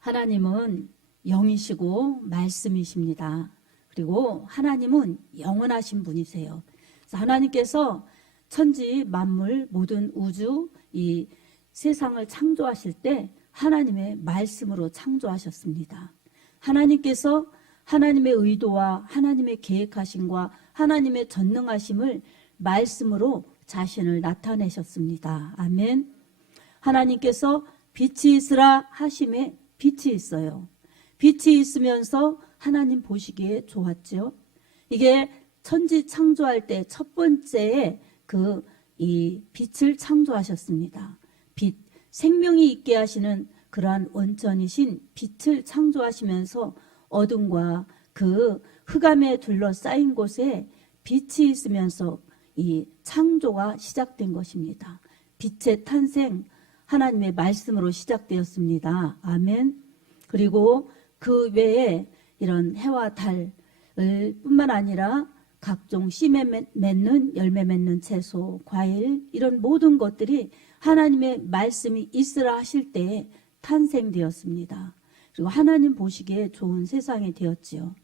하나님은 영이시고 말씀이십니다. 그리고 하나님은 영원하신 분이세요. 그래서 하나님께서 천지 만물 모든 우주 이 세상을 창조하실 때 하나님의 말씀으로 창조하셨습니다. 하나님께서 하나님의 의도와 하나님의 계획하심과 하나님의 전능하심을 말씀으로 자신을 나타내셨습니다. 아멘. 하나님께서 빛이 있으라 하심에 빛이 있어요. 빛이 있으면서 하나님 보시기에 좋았죠. 이게 천지 창조할 때 첫 번째에 이 빛을 창조하셨습니다. 빛, 생명이 있게 하시는 그러한 원천이신 빛을 창조하시면서 어둠과 그 흑암에 둘러싸인 곳에 빛이 있으면서 이 창조가 시작된 것입니다. 빛의 탄생, 하나님의 말씀으로 시작되었습니다. 아멘. 그리고 그 외에 이런 해와 달을 뿐만 아니라 각종 씨 맺는, 열매 맺는 채소, 과일 이런 모든 것들이 하나님의 말씀이 있으라 하실 때에 탄생되었습니다. 그리고 하나님 보시기에 좋은 세상이 되었지요.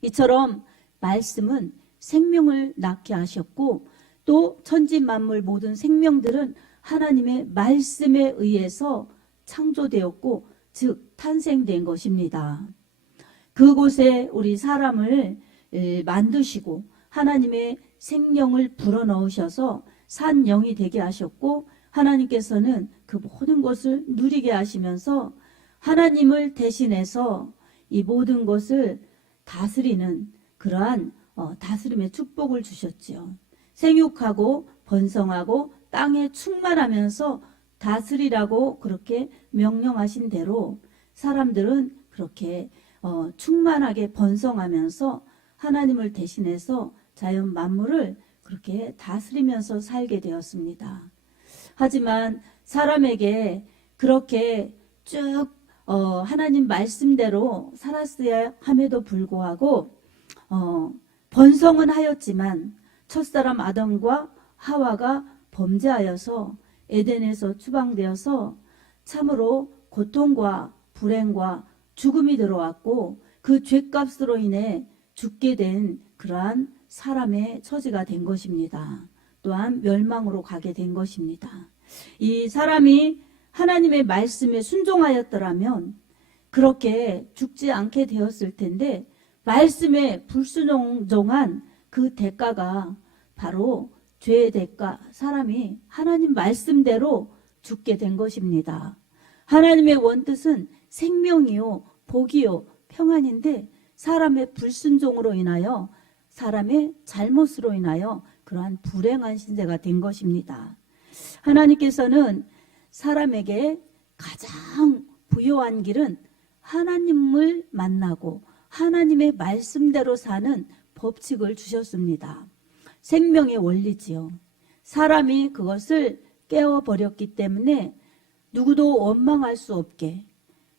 이처럼 말씀은 생명을 낳게 하셨고 또 천지 만물 모든 생명들은 하나님의 말씀에 의해서 창조되었고 즉 탄생된 것입니다. 그곳에 우리 사람을 만드시고 하나님의 생명을 불어넣으셔서 산 영이 되게 하셨고 하나님께서는 그 모든 것을 누리게 하시면서 하나님을 대신해서 이 모든 것을 다스리는 그러한 다스림의 축복을 주셨지요. 생육하고 번성하고 땅에 충만하면서 다스리라고 그렇게 명령하신 대로 사람들은 그렇게 충만하게 번성하면서 하나님을 대신해서 자연 만물을 그렇게 다스리면서 살게 되었습니다. 하지만 사람에게 그렇게 쭉 하나님 말씀대로 살았어야 함에도 불구하고 번성은 하였지만 첫사람 아담과 하와가 범죄하여서 에덴에서 추방되어서 참으로 고통과 불행과 죽음이 들어왔고 그 죄값으로 인해 죽게 된 그러한 사람의 처지가 된 것입니다. 또한 멸망으로 가게 된 것입니다. 이 사람이 하나님의 말씀에 순종하였더라면 그렇게 죽지 않게 되었을 텐데 말씀에 불순종한 그 대가가 바로 죄의 대가, 사람이 하나님 말씀대로 죽게 된 것입니다. 하나님의 원뜻은 생명이요 복이요 평안인데 사람의 불순종으로 인하여 사람의 잘못으로 인하여 그러한 불행한 신세가 된 것입니다. 하나님께서는 사람에게 가장 부요한 길은 하나님을 만나고 하나님의 말씀대로 사는 법칙을 주셨습니다. 생명의 원리지요. 사람이 그것을 깨워버렸기 때문에 누구도 원망할 수 없게.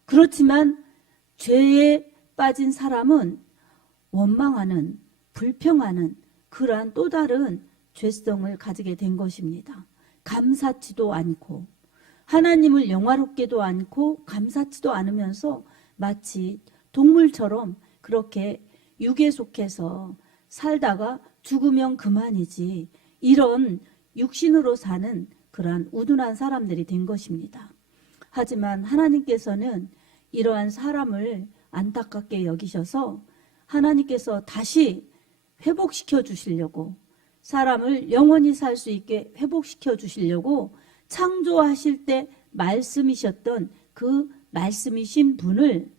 그렇지만 죄에 빠진 사람은 원망하는, 불평하는 그러한 또 다른 죄성을 가지게 된 것입니다. 감사치도 않고 하나님을 영화롭게도 않고 감사치도 않으면서 마치 동물처럼 그렇게 육에 속해서 살다가 죽으면 그만이지 이런 육신으로 사는 그러한 우둔한 사람들이 된 것입니다. 하지만 하나님께서는 이러한 사람을 안타깝게 여기셔서 하나님께서 다시 회복시켜 주시려고 사람을 영원히 살 수 있게 회복시켜 주시려고 창조하실 때 말씀이셨던 그 말씀이신 분을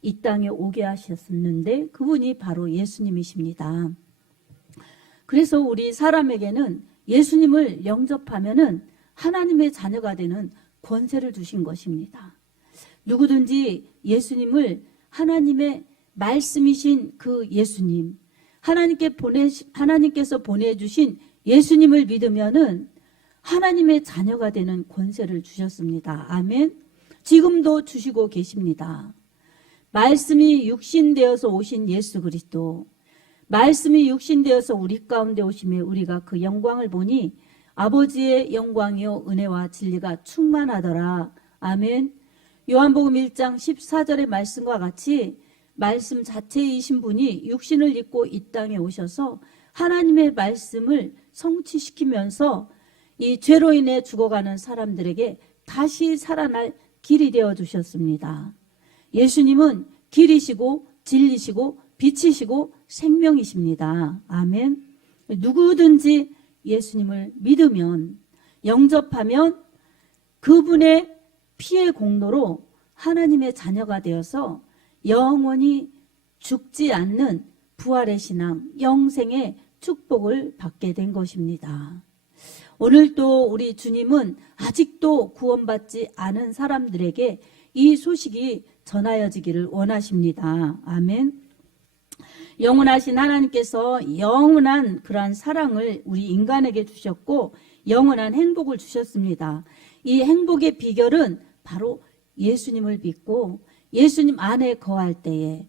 이 땅에 오게 하셨는데 그분이 바로 예수님이십니다. 그래서 우리 사람에게는 예수님을 영접하면은 하나님의 자녀가 되는 권세를 주신 것입니다. 누구든지 예수님을 하나님의 말씀이신 그 예수님, 하나님께서 보내주신 예수님을 믿으면은 하나님의 자녀가 되는 권세를 주셨습니다. 아멘. 지금도 주시고 계십니다. 말씀이 육신되어서 오신 예수 그리스도, 말씀이 육신되어서 우리 가운데 오심에 우리가 그 영광을 보니 아버지의 영광이요 은혜와 진리가 충만하더라. 아멘. 요한복음 1장 14절의 말씀과 같이 말씀 자체이신 분이 육신을 입고 이 땅에 오셔서 하나님의 말씀을 성취시키면서 이 죄로 인해 죽어가는 사람들에게 다시 살아날 길이 되어 주셨습니다. 예수님은 길이시고 진리시고 빛이시고 생명이십니다. 아멘. 누구든지 예수님을 믿으면, 영접하면 그분의 피의 공로로 하나님의 자녀가 되어서 영원히 죽지 않는 부활의 신앙, 영생의 축복을 받게 된 것입니다. 오늘도 우리 주님은 아직도 구원받지 않은 사람들에게 이 소식이 전하여지기를 원하십니다. 아멘. 영원하신 하나님께서 영원한 그러한 사랑을 우리 인간에게 주셨고 영원한 행복을 주셨습니다. 이 행복의 비결은 바로 예수님을 믿고 예수님 안에 거할 때에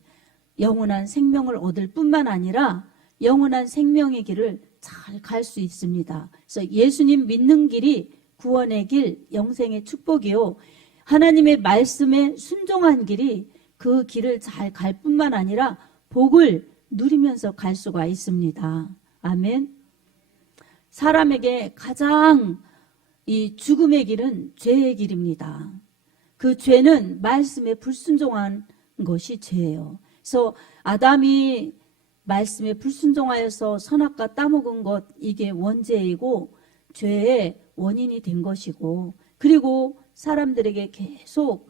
영원한 생명을 얻을 뿐만 아니라 영원한 생명의 길을 잘 갈 수 있습니다. 그래서 예수님 믿는 길이 구원의 길, 영생의 축복이요, 하나님의 말씀에 순종한 길이 그 길을 잘 갈 뿐만 아니라 복을 누리면서 갈 수가 있습니다. 아멘. 사람에게 가장 이 죽음의 길은 죄의 길입니다. 그 죄는 말씀에 불순종한 것이 죄예요. 그래서 아담이 말씀에 불순종하여서 선악과 따먹은 것, 이게 원죄이고 죄의 원인이 된 것이고, 그리고 사람들에게 계속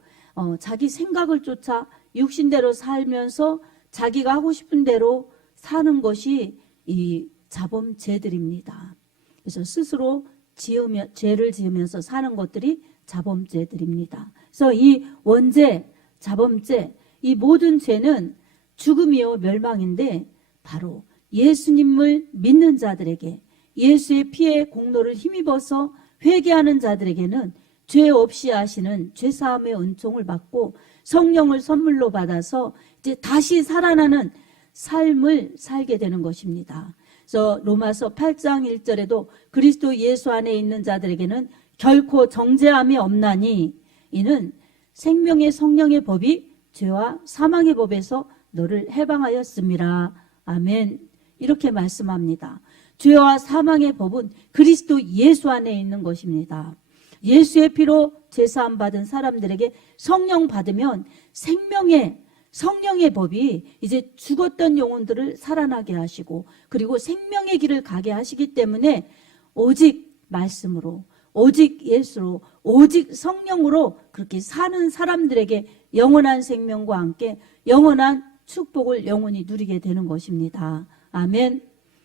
자기 생각을 쫓아 육신대로 살면서 자기가 하고 싶은 대로 사는 것이 이 자범죄들입니다. 그래서 스스로 죄를 지으면서 사는 것들이 자범죄들입니다. 그래서 이 원죄, 자범죄, 이 모든 죄는 죽음이요 멸망인데 바로 예수님을 믿는 자들에게, 예수의 피의 공로를 힘입어서 회개하는 자들에게는 죄 없이 하시는 죄사함의 은총을 받고 성령을 선물로 받아서 이제 다시 살아나는 삶을 살게 되는 것입니다. 그래서 로마서 8장 1절에도 그리스도 예수 안에 있는 자들에게는 결코 정죄함이 없나니 이는 생명의 성령의 법이 죄와 사망의 법에서 너를 해방하였음이라. 아멘. 이렇게 말씀합니다. 죄와 사망의 법은 그리스도 예수 안에 있는 것입니다. 예수의 피로 제사함 받은 사람들에게 성령 받으면 성령의 법이 이제 죽었던 영혼들을 살아나게 하시고, 그리고 생명의 길을 가게 하시기 때문에 오직 말씀으로, 오직 예수로, 오직 성령으로 그렇게 사는 사람들에게 영원한 생명과 함께 영원한 축복을 영원히 누리게 되는 것입니다. 아멘.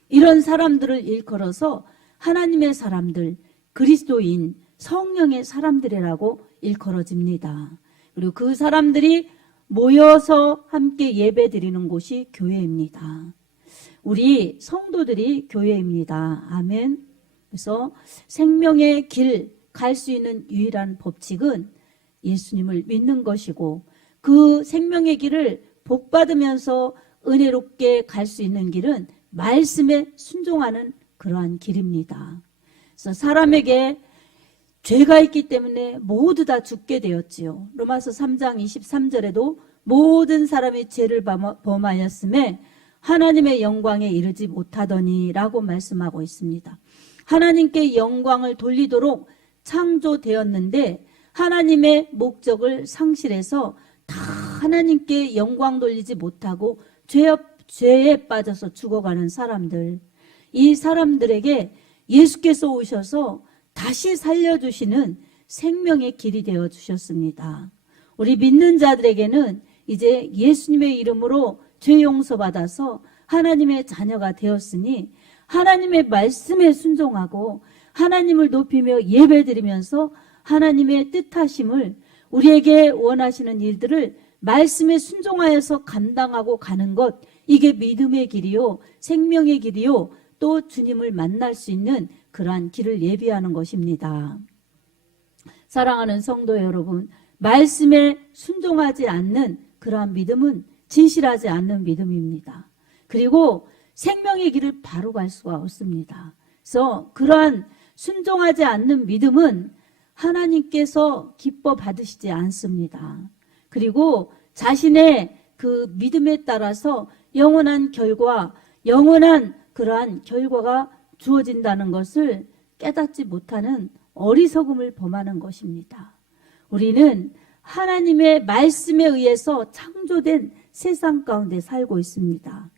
이런 사람들을 일컬어서 하나님의 사람들, 그리스도인, 성령의 사람들이라고 일컬어집니다. 그리고 그 사람들이 모여서 함께 예배 드리는 곳이 교회입니다. 우리 성도들이 교회입니다. 아멘. 그래서 생명의 길 갈 수 있는 유일한 법칙은 예수님을 믿는 것이고, 그 생명의 길을 복 받으면서 은혜롭게 갈 수 있는 길은 말씀에 순종하는 그러한 길입니다. 그래서 사람에게 죄가 있기 때문에 모두 다 죽게 되었지요. 로마서 3장 23절에도 모든 사람이 죄를 범하였음에 하나님의 영광에 이르지 못하더니 라고 말씀하고 있습니다. 하나님께 영광을 돌리도록 창조되었는데 하나님의 목적을 상실해서 다 하나님께 영광 돌리지 못하고 죄에 빠져서 죽어가는 사람들, 이 사람들에게 예수께서 오셔서 다시 살려주시는 생명의 길이 되어 주셨습니다. 우리 믿는 자들에게는 이제 예수님의 이름으로 죄 용서받아서 하나님의 자녀가 되었으니 하나님의 말씀에 순종하고 하나님을 높이며 예배드리면서 하나님의 뜻하심을, 우리에게 원하시는 일들을 말씀에 순종하여서 감당하고 가는 것, 이게 믿음의 길이요, 생명의 길이요, 또 주님을 만날 수 있는 그러한 길을 예비하는 것입니다. 사랑하는 성도 여러분, 말씀에 순종하지 않는 그러한 믿음은 진실하지 않는 믿음입니다. 그리고 생명의 길을 바로 갈 수가 없습니다. 그래서 그러한 순종하지 않는 믿음은 하나님께서 기뻐 받으시지 않습니다. 그리고 자신의 그 믿음에 따라서 영원한 결과, 영원한 그러한 결과가 주어진다는 것을 깨닫지 못하는 어리석음을 범하는 것입니다. 우리는 하나님의 말씀에 의해서 창조된 세상 가운데 살고 있습니다.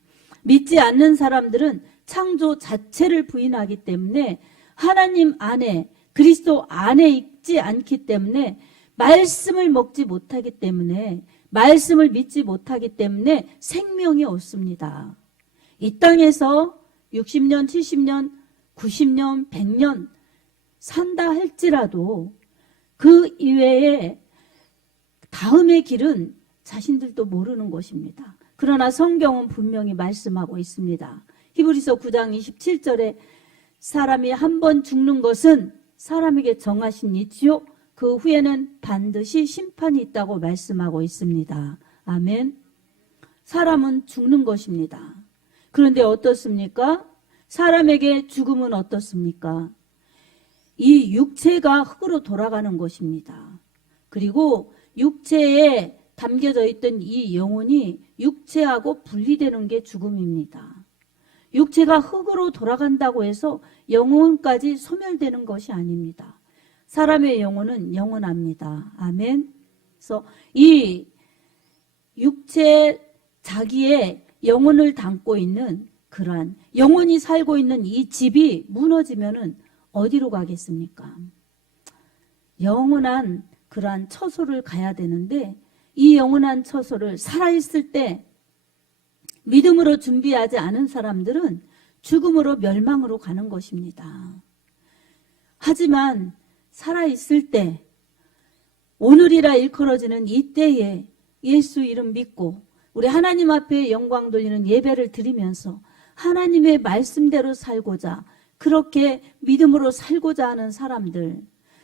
믿지 않는 사람들은 창조 자체를 부인하기 때문에 하나님 안에, 그리스도 안에 있지 않기 때문에 말씀을 먹지 못하기 때문에, 말씀을 믿지 못하기 때문에 생명이 없습니다. 이 땅에서 60년, 70년, 90년, 100년 산다 할지라도 그 이외에 다음의 길은 자신들도 모르는 것입니다. 그러나 성경은 분명히 말씀하고 있습니다. 히브리서 9장 27절에 사람이 한 번 죽는 것은 사람에게 정하신 이치요 그 후에는 반드시 심판이 있다고 말씀하고 있습니다. 아멘. 사람은 죽는 것입니다. 그런데 어떻습니까? 사람에게 죽음은 어떻습니까? 이 육체가 흙으로 돌아가는 것입니다. 그리고 육체에 담겨져 있던 이 영혼이 육체하고 분리되는 게 죽음입니다. 육체가 흙으로 돌아간다고 해서 영혼까지 소멸되는 것이 아닙니다. 사람의 영혼은 영원합니다. 아멘. 그래서 이 육체 자기의 영혼을 담고 있는 그러한 영혼이 살고 있는 이 집이 무너지면은 어디로 가겠습니까? 영원한 그러한 처소를 가야 되는데 이 영원한 처소를 살아있을 때 믿음으로 준비하지 않은 사람들은 죽음으로 멸망으로 가는 것입니다. 하지만 살아있을 때 오늘이라 일컬어지는 이 때에 예수 이름 믿고 우리 하나님 앞에 영광 돌리는 예배를 드리면서 하나님의 말씀대로 살고자 그렇게 믿음으로 살고자 하는 사람들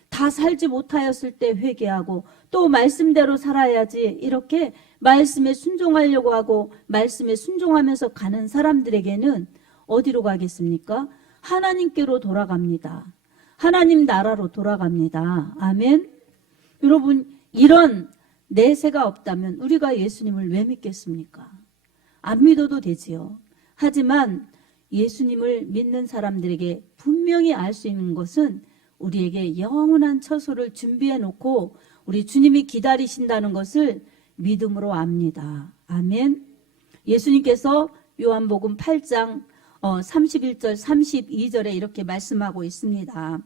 다 살지 못하였을 때 회개하고 또 말씀대로 살아야지 이렇게 말씀에 순종하려고 하고 말씀에 순종하면서 가는 사람들에게는 어디로 가겠습니까? 하나님께로 돌아갑니다. 하나님 나라로 돌아갑니다. 아멘. 여러분 이런 내세가 없다면 우리가 예수님을 왜 믿겠습니까? 안 믿어도 되지요. 하지만 예수님을 믿는 사람들에게 분명히 알 수 있는 것은 우리에게 영원한 처소를 준비해 놓고 우리 주님이 기다리신다는 것을 믿음으로 압니다. 아멘. 예수님께서 요한복음 8장 31절 32절에 이렇게 말씀하고 있습니다.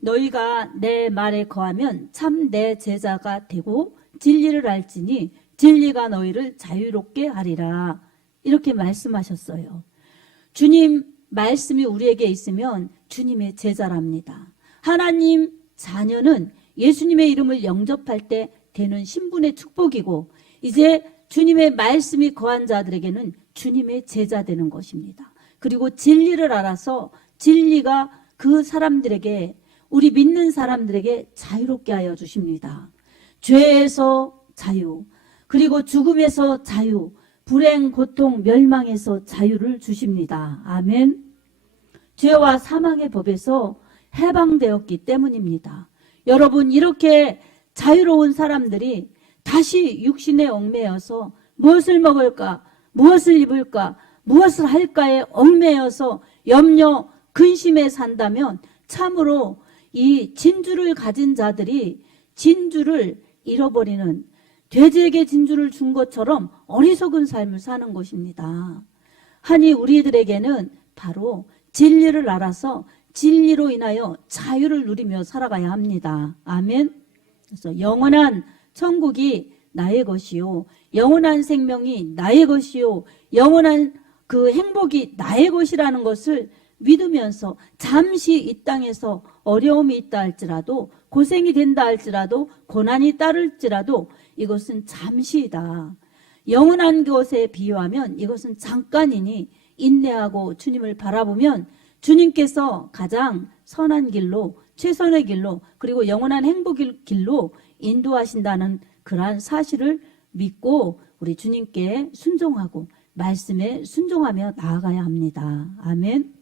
너희가 내 말에 거하면 참 내 제자가 되고 진리를 알지니 진리가 너희를 자유롭게 하리라. 이렇게 말씀하셨어요. 주님 말씀이 우리에게 있으면 주님의 제자랍니다. 하나님 자녀는 예수님의 이름을 영접할 때 되는 신분의 축복이고 이제 주님의 말씀이 거한 자들에게는 주님의 제자 되는 것입니다. 그리고 진리를 알아서 진리가 그 사람들에게 우리 믿는 사람들에게 자유롭게 하여 주십니다. 죄에서 자유, 그리고 죽음에서 자유, 불행, 고통, 멸망에서 자유를 주십니다. 아멘. 죄와 사망의 법에서 해방되었기 때문입니다. 여러분 이렇게 자유로운 사람들이 다시 육신에 얽매여서 무엇을 먹을까, 무엇을 입을까, 무엇을 할까에 얽매여서 염려, 근심에 산다면 참으로 이 진주를 가진 자들이 진주를 잃어버리는 돼지에게 진주를 준 것처럼 어리석은 삶을 사는 것입니다. 하니 우리들에게는 바로 진리를 알아서 진리로 인하여 자유를 누리며 살아가야 합니다. 아멘. 그래서 영원한 천국이 나의 것이요, 영원한 생명이 나의 것이요, 영원한 그 행복이 나의 것이라는 것을 믿으면서 잠시 이 땅에서 어려움이 있다 할지라도 고생이 된다 할지라도 고난이 따를지라도 이것은 잠시이다. 영원한 것에 비유하면 이것은 잠깐이니 인내하고 주님을 바라보면 주님께서 가장 선한 길로, 최선의 길로, 그리고 영원한 행복의 길로 인도하신다는 그러한 사실을 믿고 우리 주님께 순종하고 말씀에 순종하며 나아가야 합니다. 아멘.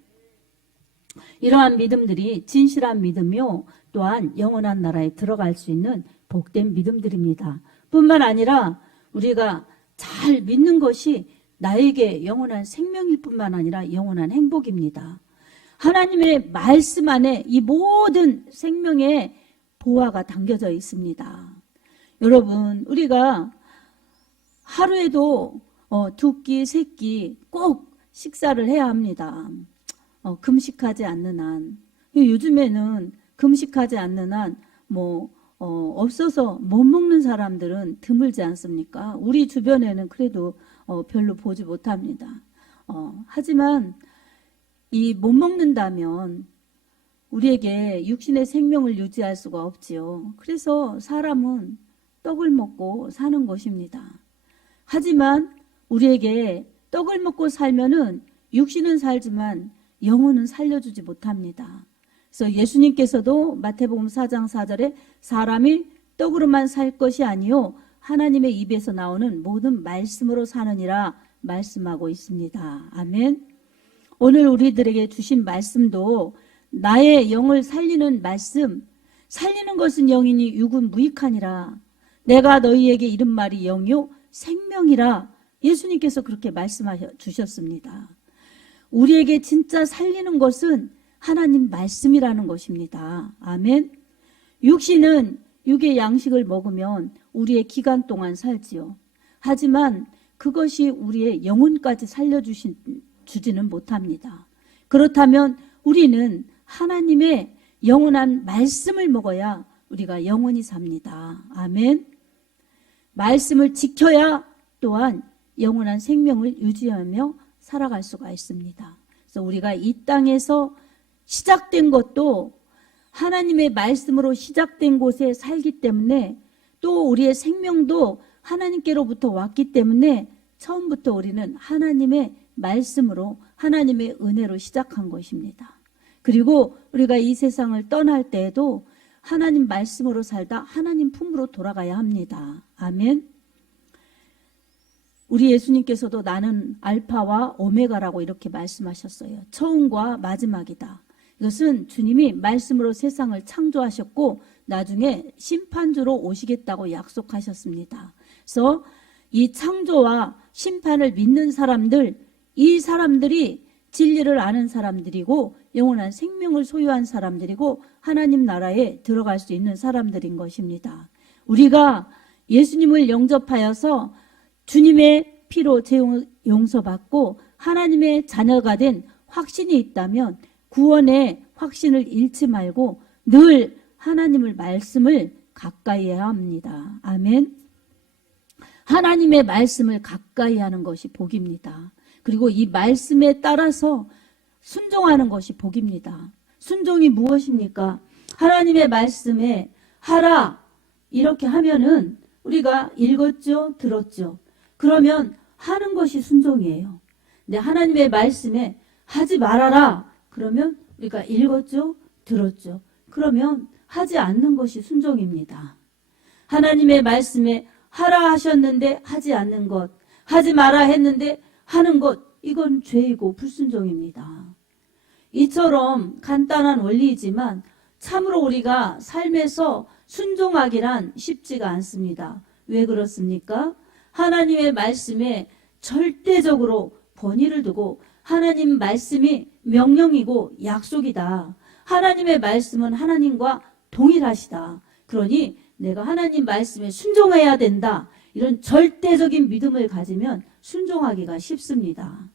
이러한 믿음들이 진실한 믿음이요 또한 영원한 나라에 들어갈 수 있는 복된 믿음들입니다. 뿐만 아니라 우리가 잘 믿는 것이 나에게 영원한 생명일 뿐만 아니라 영원한 행복입니다. 하나님의 말씀 안에 이 모든 생명의 보화가 담겨져 있습니다. 여러분, 우리가 하루에도 2끼, 3끼 꼭 식사를 해야 합니다. 금식하지 않는 한. 요즘에는 금식하지 않는 한 없어서 못 먹는 사람들은 드물지 않습니까? 우리 주변에는 그래도 별로 보지 못합니다. 하지만 이 못 먹는다면 우리에게 육신의 생명을 유지할 수가 없지요. 그래서 사람은 떡을 먹고 사는 것입니다. 하지만 우리에게 떡을 먹고 살면은 육신은 살지만 영혼은 살려주지 못합니다. 그래서 예수님께서도 마태복음 4장 4절에 사람이 떡으로만 살 것이 아니요 하나님의 입에서 나오는 모든 말씀으로 사느니라 말씀하고 있습니다. 아멘. 오늘 우리들에게 주신 말씀도 나의 영을 살리는 말씀, 살리는 것은 영이니 육은 무익하니라. 내가 너희에게 이른 말이 영이요 생명이라. 예수님께서 그렇게 말씀하셔 주셨습니다. 우리에게 진짜 살리는 것은 하나님 말씀이라는 것입니다. 아멘. 육신은 육의 양식을 먹으면 우리의 기간 동안 살지요. 하지만 그것이 우리의 영혼까지 살려주지는 못합니다. 그렇다면 우리는 하나님의 영원한 말씀을 먹어야 우리가 영원히 삽니다. 아멘. 말씀을 지켜야 또한 영원한 생명을 유지하며 살아갈 수가 있습니다. 그래서 우리가 이 땅에서 시작된 것도 하나님의 말씀으로 시작된 곳에 살기 때문에 또 우리의 생명도 하나님께로부터 왔기 때문에 처음부터 우리는 하나님의 말씀으로 하나님의 은혜로 시작한 것입니다. 그리고 우리가 이 세상을 떠날 때에도 하나님 말씀으로 살다 하나님 품으로 돌아가야 합니다. 아멘. 우리 예수님께서도 나는 알파와 오메가라고 이렇게 말씀하셨어요. 처음과 마지막이다. 이것은 주님이 말씀으로 세상을 창조하셨고 나중에 심판주로 오시겠다고 약속하셨습니다. 그래서 이 창조와 심판을 믿는 사람들, 이 사람들이 진리를 아는 사람들이고 영원한 생명을 소유한 사람들이고 하나님 나라에 들어갈 수 있는 사람들인 것입니다. 우리가 예수님을 영접하여서 주님의 피로 용서받고 하나님의 자녀가 된 확신이 있다면 구원의 확신을 잃지 말고 늘 하나님의 말씀을 가까이 해야 합니다. 아멘. 하나님의 말씀을 가까이 하는 것이 복입니다. 그리고 이 말씀에 따라서 순종하는 것이 복입니다. 순종이 무엇입니까? 하나님의 말씀에 하라 이렇게 하면은 우리가 읽었죠, 들었죠. 그러면 하는 것이 순종이에요. 근데 하나님의 말씀에 하지 말아라 그러면 우리가 읽었죠, 들었죠. 그러면 하지 않는 것이 순종입니다. 하나님의 말씀에 하라 하셨는데 하지 않는 것, 하지 마라 했는데 하는 것, 이건 죄이고 불순종입니다. 이처럼 간단한 원리이지만 참으로 우리가 삶에서 순종하기란 쉽지가 않습니다. 왜 그렇습니까? 하나님의 말씀에 절대적으로 권위를 두고 하나님 말씀이 명령이고 약속이다. 하나님의 말씀은 하나님과 동일하시다. 그러니 내가 하나님 말씀에 순종해야 된다. 이런 절대적인 믿음을 가지면 순종하기가 쉽습니다.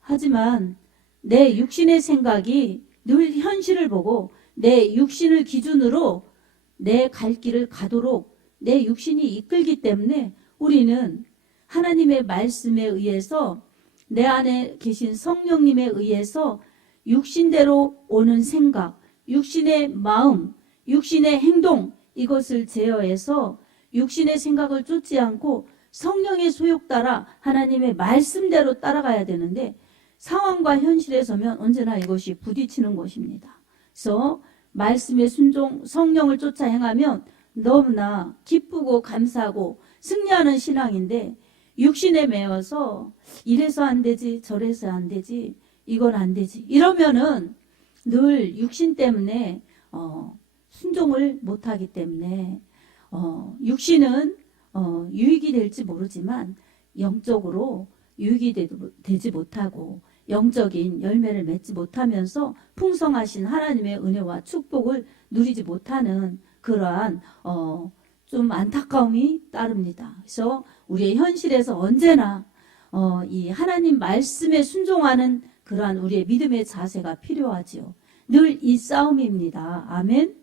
하지만 내 육신의 생각이 늘 현실을 보고 내 육신을 기준으로 내 갈 길을 가도록 내 육신이 이끌기 때문에 우리는 하나님의 말씀에 의해서 내 안에 계신 성령님에 의해서 육신대로 오는 생각, 육신의 마음, 육신의 행동 이것을 제어해서 육신의 생각을 쫓지 않고 성령의 소욕 따라 하나님의 말씀대로 따라가야 되는데 상황과 현실에 서면 언제나 이것이 부딪히는 것입니다. 그래서 말씀의 순종, 성령을 쫓아 행하면 너무나 기쁘고 감사하고 승리하는 신앙인데 육신에 매여서 이래서 안 되지 저래서 안 되지 이건 안 되지 이러면은 늘 육신 때문에 순종을 못하기 때문에 육신은 유익이 될지 모르지만 영적으로 유익이 되지 못하고 영적인 열매를 맺지 못하면서 풍성하신 하나님의 은혜와 축복을 누리지 못하는 그러한 좀 안타까움이 따릅니다. 그래서 우리의 현실에서 언제나 이 하나님 말씀에 순종하는 그러한 우리의 믿음의 자세가 필요하지요. 늘 이 싸움입니다. 아멘.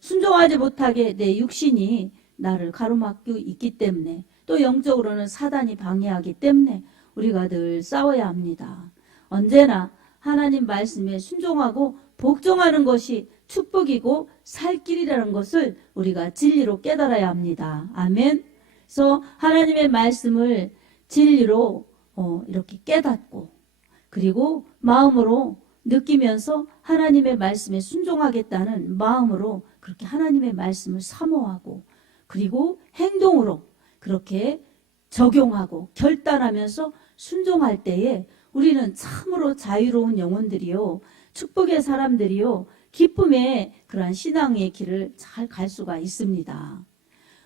순종하지 못하게 내 육신이 나를 가로막고 있기 때문에 또 영적으로는 사단이 방해하기 때문에 우리가 늘 싸워야 합니다. 언제나 하나님 말씀에 순종하고 복종하는 것이 축복이고 살 길이라는 것을 우리가 진리로 깨달아야 합니다. 아멘. 그래서 하나님의 말씀을 진리로 이렇게 깨닫고 그리고 마음으로 느끼면서 하나님의 말씀에 순종하겠다는 마음으로 그렇게 하나님의 말씀을 사모하고 그리고 행동으로 그렇게 적용하고 결단하면서 순종할 때에 우리는 참으로 자유로운 영혼들이요 축복의 사람들이요 기쁨의 그러한 신앙의 길을 잘 갈 수가 있습니다.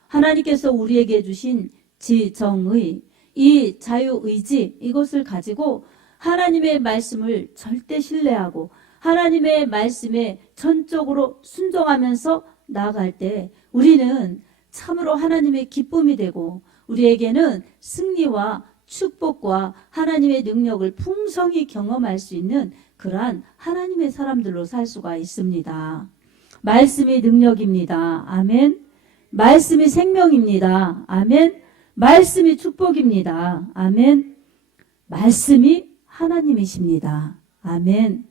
하나님께서 우리에게 주신 지정의 이 자유의지 이것을 가지고 하나님의 말씀을 절대 신뢰하고 하나님의 말씀에 전적으로 순종하면서 나아갈 때 우리는 참으로 하나님의 기쁨이 되고 우리에게는 승리와 축복과 하나님의 능력을 풍성히 경험할 수 있는 그러한 하나님의 사람들로 살 수가 있습니다. 말씀이 능력입니다. 아멘. 말씀이 생명입니다. 아멘. 말씀이 축복입니다. 아멘. 말씀이 하나님이십니다. 아멘.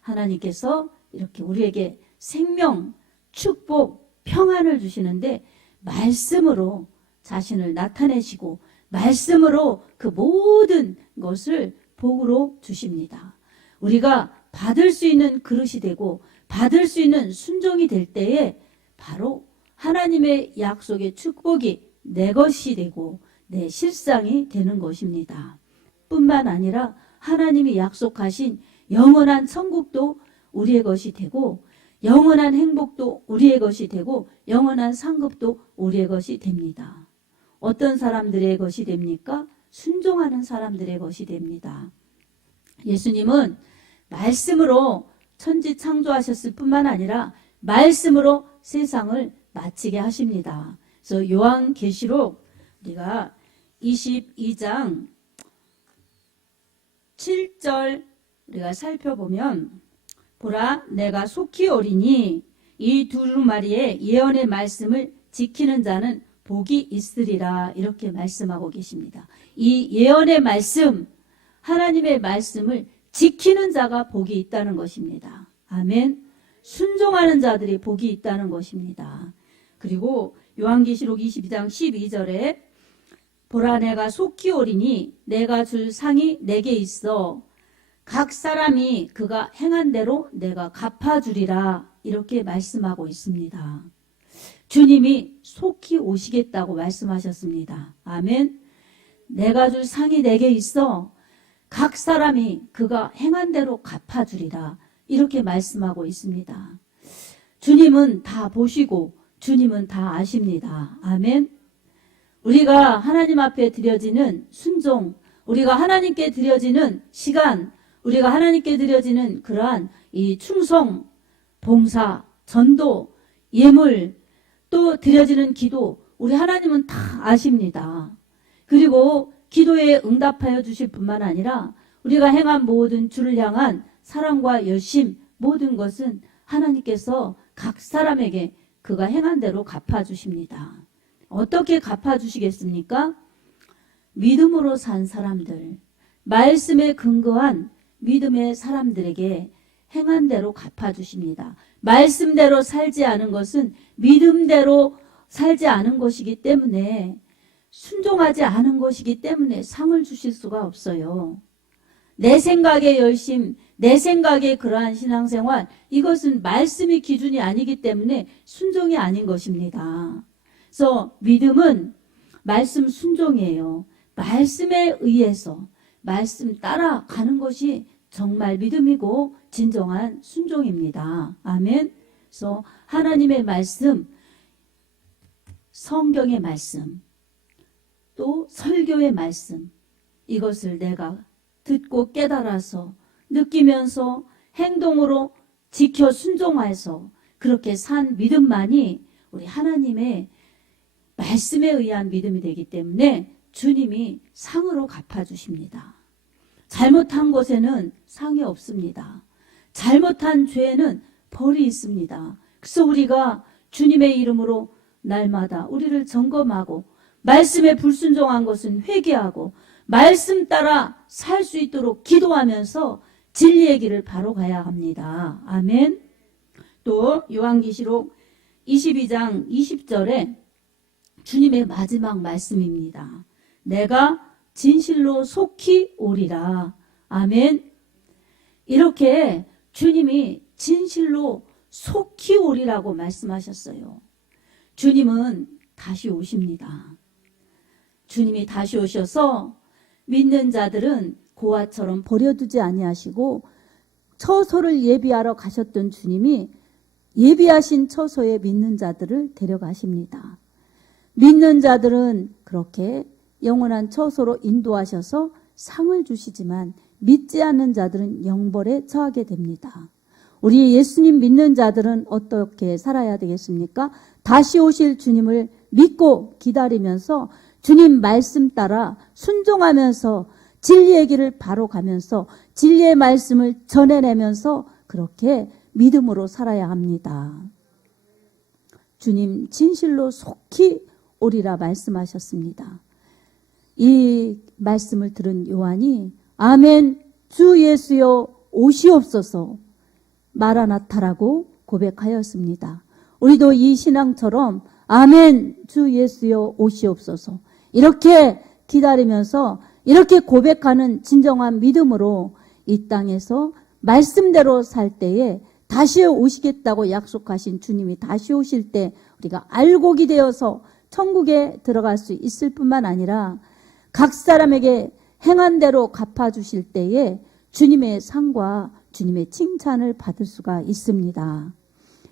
하나님께서 이렇게 우리에게 생명, 축복, 평안을 주시는데 말씀으로 자신을 나타내시고 말씀으로 그 모든 것을 복으로 주십니다. 우리가 받을 수 있는 그릇이 되고 받을 수 있는 순종이 될 때에 바로 하나님의 약속의 축복이 내 것이 되고 내 실상이 되는 것입니다. 뿐만 아니라 하나님이 약속하신 영원한 천국도 우리의 것이 되고 영원한 행복도 우리의 것이 되고 영원한 상급도 우리의 것이 됩니다. 어떤 사람들의 것이 됩니까? 순종하는 사람들의 것이 됩니다. 예수님은 말씀으로 천지 창조하셨을 뿐만 아니라 말씀으로 세상을 마치게 하십니다. 그래서 요한계시록 우리가 22장 7절 우리가 살펴보면 보라 내가 속히 오리니 이 두루마리의 예언의 말씀을 지키는 자는 복이 있으리라 이렇게 말씀하고 계십니다. 이 예언의 말씀 하나님의 말씀을 지키는 자가 복이 있다는 것입니다. 아멘. 순종하는 자들이 복이 있다는 것입니다. 그리고 요한계시록 22장 12절에 보라 내가 속히 오리니 내가 줄 상이 내게 있어 각 사람이 그가 행한 대로 내가 갚아주리라 이렇게 말씀하고 있습니다. 주님이 속히 오시겠다고 말씀하셨습니다. 아멘. 내가 줄 상이 내게 있어 각 사람이 그가 행한 대로 갚아주리라 이렇게 말씀하고 있습니다. 주님은 다 보시고 주님은 다 아십니다. 아멘. 우리가 하나님 앞에 드려지는 순종, 우리가 하나님께 드려지는 시간, 우리가 하나님께 드려지는 그러한 이 충성, 봉사, 전도, 예물, 또 드려지는 기도, 우리 하나님은 다 아십니다. 그리고 기도에 응답하여 주실 뿐만 아니라 우리가 행한 모든 주를 향한 사랑과 열심, 모든 것은 하나님께서 각 사람에게 그가 행한 대로 갚아주십니다. 어떻게 갚아주시겠습니까? 믿음으로 산 사람들, 말씀에 근거한 믿음의 사람들에게 행한 대로 갚아주십니다. 말씀대로 살지 않은 것은 믿음대로 살지 않은 것이기 때문에 순종하지 않은 것이기 때문에 상을 주실 수가 없어요. 내 생각의 열심, 내 생각의 그러한 신앙생활, 이것은 말씀이 기준이 아니기 때문에 순종이 아닌 것입니다. 그래서 믿음은 말씀 순종이에요. 말씀에 의해서 말씀 따라가는 것이 정말 믿음이고 진정한 순종입니다. 아멘. 그래서 하나님의 말씀, 성경의 말씀, 또 설교의 말씀, 이것을 내가 듣고 깨달아서 느끼면서 행동으로 지켜 순종해서 그렇게 산 믿음만이 우리 하나님의 말씀에 의한 믿음이 되기 때문에 주님이 상으로 갚아주십니다. 잘못한 것에는 상이 없습니다. 잘못한 죄에는 벌이 있습니다. 그래서 우리가 주님의 이름으로 날마다 우리를 점검하고 말씀에 불순종한 것은 회개하고 말씀 따라 살 수 있도록 기도하면서 진리의 길을 바로 가야 합니다. 아멘. 또 요한계시록 22장 20절에 주님의 마지막 말씀입니다. 내가 진실로 속히 오리라. 아멘. 이렇게 주님이 진실로 속히 오리라고 말씀하셨어요. 주님은 다시 오십니다. 주님이 다시 오셔서 믿는 자들은 고아처럼 버려두지 아니하시고 처소를 예비하러 가셨던 주님이 예비하신 처소에 믿는 자들을 데려가십니다. 믿는 자들은 그렇게 영원한 처소로 인도하셔서 상을 주시지만 믿지 않는 자들은 영벌에 처하게 됩니다. 우리 예수님 믿는 자들은 어떻게 살아야 되겠습니까? 다시 오실 주님을 믿고 기다리면서 주님 말씀 따라 순종하면서 진리의 길을 바로 가면서 진리의 말씀을 전해내면서 그렇게 믿음으로 살아야 합니다. 주님 진실로 속히 오리라 말씀하셨습니다. 이 말씀을 들은 요한이 아멘 주 예수여 오시옵소서 마라나타라고 고백하였습니다. 우리도 이 신앙처럼 아멘 주 예수여 오시옵소서 이렇게 기다리면서 이렇게 고백하는 진정한 믿음으로 이 땅에서 말씀대로 살 때에 다시 오시겠다고 약속하신 주님이 다시 오실 때 우리가 알곡이 되어서 천국에 들어갈 수 있을 뿐만 아니라 각 사람에게 행한 대로 갚아주실 때에 주님의 상과 주님의 칭찬을 받을 수가 있습니다.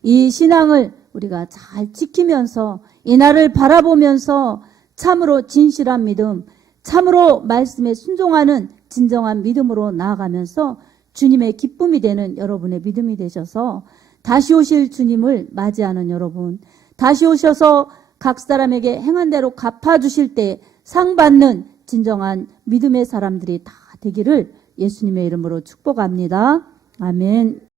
이 신앙을 우리가 잘 지키면서 이 날을 바라보면서 참으로 진실한 믿음, 참으로 말씀에 순종하는 진정한 믿음으로 나아가면서 주님의 기쁨이 되는 여러분의 믿음이 되셔서 다시 오실 주님을 맞이하는 여러분, 다시 오셔서 각 사람에게 행한 대로 갚아주실 때 상 받는 진정한 믿음의 사람들이 다 되기를 예수님의 이름으로 축복합니다. 아멘.